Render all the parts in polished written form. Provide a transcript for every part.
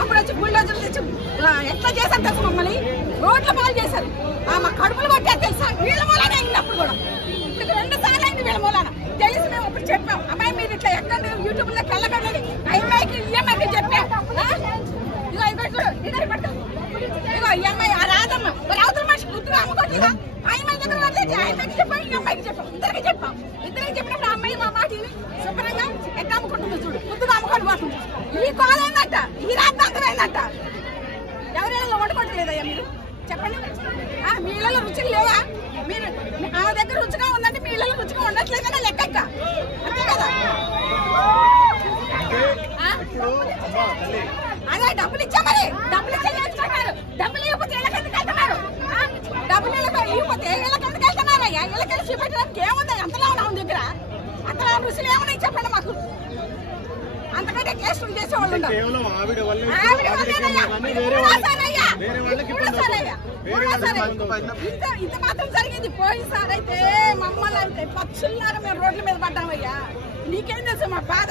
అప్పుడు వచ్చి బుల్డోజర్లు తెచ్చి ఎట్లా చేశారు తెలుసు మమ్మల్ని రోడ్ల పాలు చేశారు. మా కడుపులు కొట్టారు తెలుసా, వీళ్ళ మూలానే అయింది. అప్పుడు కూడా 2 సార్లు అయింది వీళ్ళ మూలాన. తెలిసి మేము అప్పుడు చెప్పాం, అమ్మాయి మీరు ఇట్లా ఎక్కడ యూట్యూబ్ లోకి వెళ్ళకండి, అమ్మాయికి ఈఎంఐకి చెప్పాం. ఇగో ఈఎంఐ రాదమ్మ, అవతల మనిషి గుర్తుగా అమ్ముకోవట్లేదా? ఆ అమ్మాయి దగ్గర అమ్మాయికి చెప్పాం, ఈ అమ్మాయికి చెప్పాం, ఇద్దరికి చెప్పాం. ఇద్దరికి చెప్పినప్పుడు ఆ అమ్మాయి మా మాట శుభ్రంగా ఎట్లా అమ్ముకుంటుంది చూడు, గుర్తుగా అమ్ముకొని పోతుంది. ఈ కాలేందట, ఈ రాద్దాంతమైందట. ఎవరైనా వండుకోవట్లేదయ్యా మీరు చెప్పండి. మీ ఇళ్ళలో రుచిగా లేదా? మీరు ఆ దగ్గర రుచిగా ఉందంటే మీ ఇళ్ళలో రుచిగా ఉండట్లేదనే లెక్క. అంతే కదా? అదే డబ్బులు ఇచ్చా, మరి డబ్బులు ఇచ్చేస్తున్నారు. డబ్బులు ఇవ్వకపోతే ఇళ్ళకెందుకు వెళ్తున్నారు? డబ్బులు ఇవ్వకపోతే ఇళ్ళకెందుకు వెళ్తున్నారు? అయ్యా ఇళ్ళకెళ్ళి చూపెట్టడానికి ఏముంది? అంతలా ఉన్న దగ్గర అంతలా రుచులు ఏమున్నాయి చెప్పండి మాకు. అంతకంటే టేస్టులు చేసేవాళ్ళు ఇంత మాత్రం జరిగింది. పోయినసారి అయితే మమ్మల్ని అయితే పక్షుల్లాగా మేము రోడ్ల మీద పడ్డామయ్యా. నీకేం తెలుసు మా బాధ?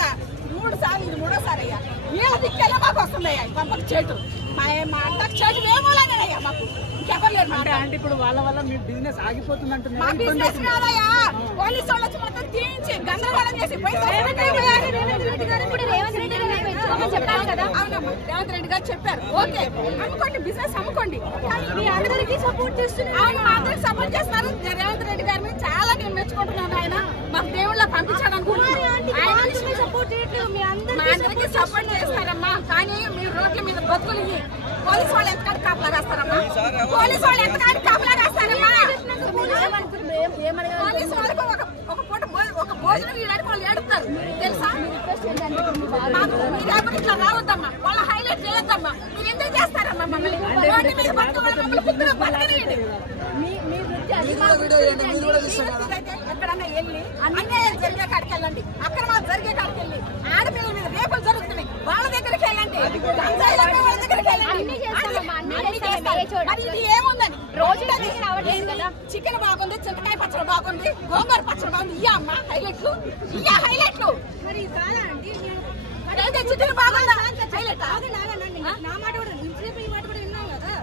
3 సార్లు, ఇది 3వ సారి అయ్యా. వీళ్ళ దిక్కెళ్ళ మాకు వస్తుందయ్యా ఈ పంపకు చేటు. మా అత్తకు చేటు మేమూలనేనయ్యా మాకు ఇంకెవరు లేరు. అంటే ఇప్పుడు వాళ్ళ వల్ల మీ బిజినెస్ ఆగిపోతుంది అంటున్నారు. మా బిజినెస్ కాదయ్యా, పోలీసు వాళ్ళు వచ్చి మొత్తం తీయించి గందరగోళం చేసి రేవంత్ రెడ్డి గారు చెప్పారు, ఓకే అమ్ముకోండి, బిజినెస్ అమ్ముకోండి. మీ అందరికీ సపోర్ట్ చేస్తున్నారు, మా అందరికి సపోర్ట్ చేస్తున్నారు. రేవంత్ రెడ్డి గారి మీద చాలా నేను మెచ్చుకుంటున్నాను. ఆయన మాకు దేవుళ్ళ పంపించాడు అనుకుంటున్నాను. మా అందరికీ సపోర్ట్ చేస్తారమ్మా. కానీ మీరు రోడ్ల మీద బతుకులు పోలీసు వాళ్ళు ఎంతకాడికి కాపలా రాస్తారమ్మా? పోలీసు వాళ్ళు ఎంతకాడికి కాపలా రాస్తారమ్మా? పోలీసు వాళ్ళకు ఒక పూట ఒక భోజనం ఇలాంటి వాళ్ళు ఏడుస్తారు తెలుసా? మీరు ఇట్లా రావద్దమ్మా, వాళ్ళ హైలైట్ చేయొద్దమ్మా. మీరు ఎందుకు చేస్తారమ్మా మమ్మల్ని? రోడ్డు మీద మమ్మల్ని పుట్టుగా బతకనియండి. ఎక్కడన్నా వెళ్ళి అన్యాయం జరిగే కాడికి వెళ్ళండి, అక్రమాలు జరిగే కాడికి వెళ్ళి, ఆడపిల్లల మీద రేపులు జరుగుతున్నాయి వాళ్ళ దగ్గరికి వెళ్ళండి, వాళ్ళ దగ్గరికి వెళ్ళండి. ఇది ఏముందని రోజు చికెన్ బాగుంది, చింతకాయ పచ్చడి బాగుంది, గోంగూర పచ్చడి బాగుంది, ఇయ్యా అమ్మ హైలైట్లు, ఇయ్యా హైలైట్లు. మరి చికెన్ బాగుందా హైలైట్? నా మాట కూడా ఈ మాట కూడా విన్నాం కదా.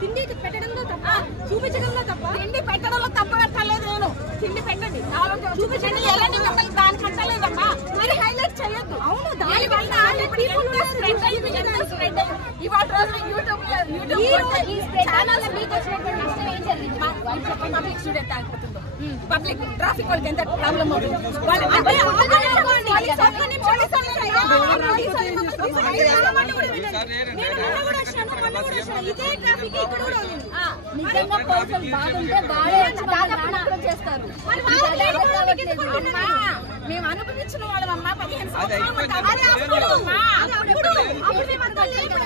తిండి పెట్టడంలో తప్ప, చూపించడంలో తప్ప. తిండి పెట్టడంలో తప్ప పెట్టలేదు నేను. తిండి పెట్టండి, చూపించండి, వెళ్ళండి, మిమ్మల్ని దానికి అంటలేదమ్మా. మరి హైలైట్ చేయొద్దు. అవును, దానివల్ల ఇవాళ రోజు యూట్యూబ్ పబ్లిక్ స్టూడెంట్ ఆగిపోతుందో, పబ్లిక్ ట్రాఫిక్ వాళ్ళకి ఎంత ప్రాబ్లం అవుతుంది. మేము అనుభవించిన వాళ్ళమమ్మా 15 సంవత్సరాలు.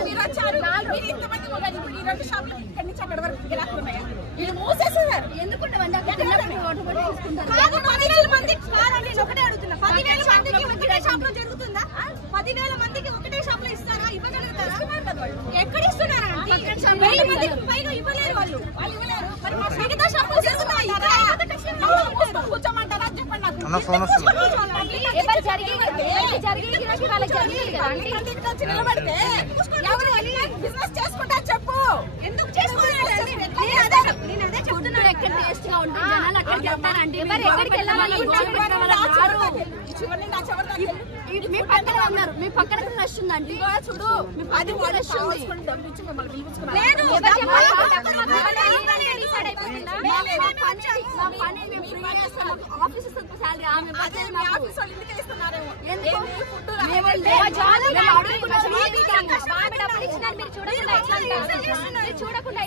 మీరు వచ్చారు, మీరు ఇంతమంది ఇప్పుడు ఈ 2 షాపులు ఇక్కడి నుంచి అక్కడి వరకు గిరాకున్నాయా? ఇది మూసేసేవారు. ఎందుకుంటామండి? 10,000 మంది కాదండి, నేను ఒకటే అడుగుతున్నా. 10,000 మందికి ఒకటే షాప్ లో జరుగుతుందా? 10,000 మందికి ఒకటే షాప్ లో ఇస్తారా? ఇవ్వగలుగుతారా? ఎక్కడ ఇస్తున్నారా? 1000 మందికి పైగా ఇవ్వలేరు వాళ్ళు ఇవ్వలేరు. మరి మా మిగతా షాప్ లో చేస్తున్నారా? కూర్చోమంటారా చెప్పండి నాకు. నిలబడితే ఎవరు బిజినెస్ చేసుకుంటా చెప్పు. ఎందుకు చేసుకోవాలి? నేను అదే చెప్తున్నా. ఎక్కడ టేస్ట్ గా ఉంటుంది అక్కడికి వెళ్తానండి. ఎక్కడికి మీ పక్కన ఉన్నారు, మీ పక్కన రష్ ఉందండి. చూడు అది రష్ ఉంది. చూడకుండా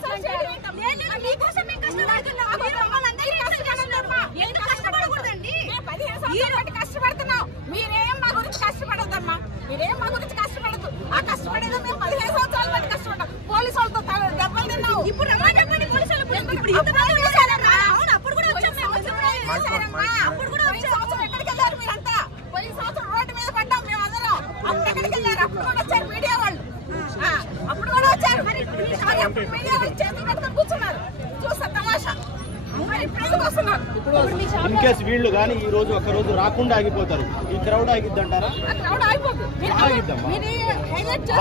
కష్టపడుతున్నాం. మీరేం మా గురించి కష్టపడద్దమ్మా, మీరేం మా గురించి కష్టపడద్దు. ఆ కష్టపడేదో మేము 15 సంవత్సరాల బట్టి కష్టపడ్డాం. పోలీసు వాళ్ళతో దెబ్బలు తిన్నాం. ఇప్పుడు అప్పుడు కూడా వచ్చాం. ఎక్కడికి వెళ్ళారు మీరంతా? పోయిన సంవత్సరం రోడ్డు మీద పడ్డాం మేము అందరం. అప్పుడు ఎక్కడికి వెళ్ళారు? అప్పుడు కూడా వచ్చారు మీడియా వాళ్ళు. అప్పుడు కూడా వచ్చారు. మీడియా వాళ్ళు చేతులు కట్టుకొని కూర్చున్నారు. చూస్తా తమాషా. ఇన్ కేసు వీళ్ళు కానీ ఈ రోజు ఒక రోజు రాకుండా ఆగిపోతారు. ఈ క్రౌడ్ ఆగిద్దంటారా? క్రౌడ్ ఆగిపోతుంది.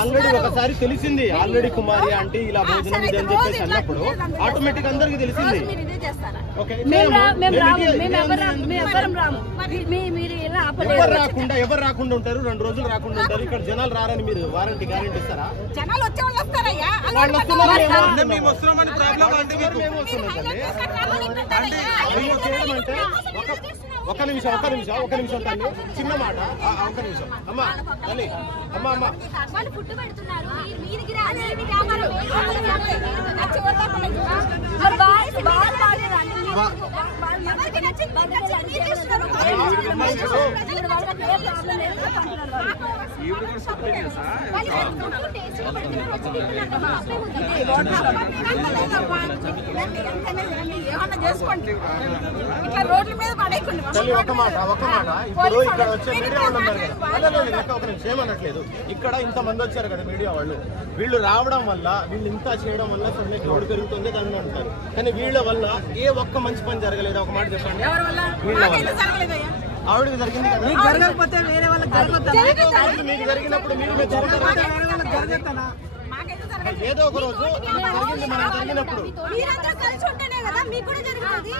ఆల్రెడీ ఒకసారి తెలిసింది, ఆల్రెడీ కుమారి అంటే ఇలా భోజనం ఇది అని చెప్పేసి అన్నప్పుడు ఆటోమేటిక్ అందరికి తెలిసింది. ఎవరు రాకుండా ఉంటారు, 2 రోజులు రాకుండా ఉంటారు. ఇక్కడ జనాలు రారని మీరు వారంటీ గ్యారెంటీ ఇస్తారా? జనాలు వచ్చే వాళ్ళు వస్తారయ్యా. ఒక నిమిషం తల్లి, చిన్న మాట, ఒక నిమిషం అమ్మా తల్లి, అమ్మా వాళ్ళు ఫుడ్ పెడుతున్నారు, ఇట్లా రోడ్ల మీద పడేయకుండా ఒక మాట ఇప్పుడు ఇక్కడ వచ్చే మీడియా వాళ్ళు ఉన్నారు కదా, ఒక నిమిషం ఏమనట్లేదు. ఇక్కడ ఇంతమంది వచ్చారు కదా మీడియా వాళ్ళు, వీళ్ళు రావడం వల్ల, వీళ్ళు ఇంత చేయడం వల్ల సొమ్మె క్రౌడ్ పెరుగుతుంది దాన్ని అంటారు. కానీ వీళ్ళ వల్ల ఏ ఒక్క మంచి పని జరగలేదా? ఒక మాట చెప్పండి. వీళ్ళ వల్ల ఆవిడకి జరిగింది కదా, జరగకపోతే వేరే వాళ్ళకి మీకు జరిగినప్పుడు మీరు ఏదో ఒక రోజు జరిగింది, మనకు జరిగినప్పుడు మీరందరూ కలిసి ఉంటేనే కదా మీకు కూడా జరుగుతుంది.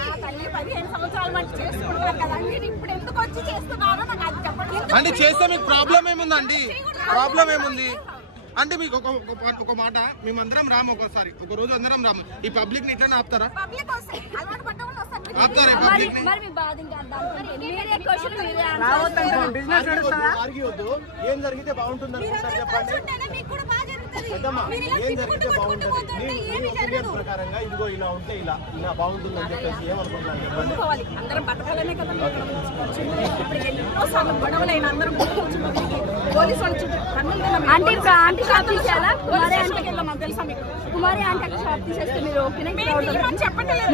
15 సంవత్సరాల మట్టి చేసుకుంటున్నారు కదా, మీరు ఇప్పుడు ఎందుకు వచ్చి చేస్తున్నారో నాకు అది చెప్పండి. అంటే చేస్తే మీకు ప్రాబ్లం ఏముందండి? ప్రాబ్లం ఏముంది అంటే మీకు ఒక మాట, మేమందరం రాము, ఒకసారి ఒక రోజు అందరం రాము, ఈ పబ్లిక్ ని ఇట్లా ఆపుతారా? ఆపుతారా పబ్లిక్ ని? ఏం జరిగితే బాగుంటుంది అనుకుంటారు చెప్పండి. ఏం జరిగితే బాగుంటుంది ప్రకారంగా, ఇదిగో ఇలా ఉంటే ఇలా బాగుంటుంది అని చెప్పేసి ఏమనుకుంటున్నారు చెప్పండి. అందరం బతకాలనే కదా ఎన్నోసార్లు గొడవలైన అందరం పోలీసు వాళ్ళు తెలుసా మీకు? కుమారి అంటే షాప్ తీసేస్తే మీరు ఓకేనా? చెప్పట్లేదు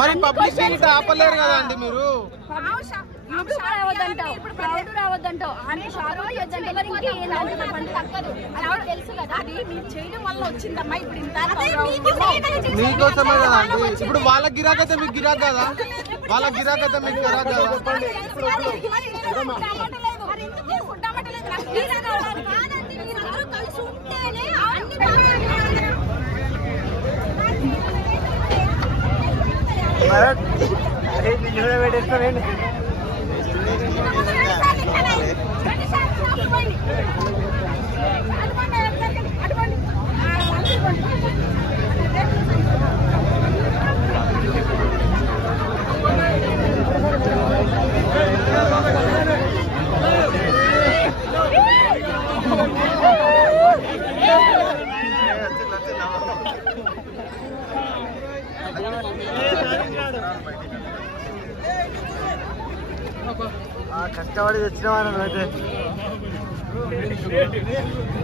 మరి పబ్లిక్ ఆపలేరు కదా అండి మీరు. రావద్దంటావు అని షాప్ వద్దంటే మరి ఇంకేంటంటే తెలుసు కదా, అది మీరు చేయడం వల్ల వచ్చిందమ్మా. ఇప్పుడు ఇంత మీకోసమే కదా అండి. ఇప్పుడు వాళ్ళ గిరాకైతే మీకు గిరాక్ కదా, వాళ్ళ గిరాకైతే మీకు గిరాక్ కదా. కలిసి ఉంటేనే అన్ని కష్టపడి తెచ్చిన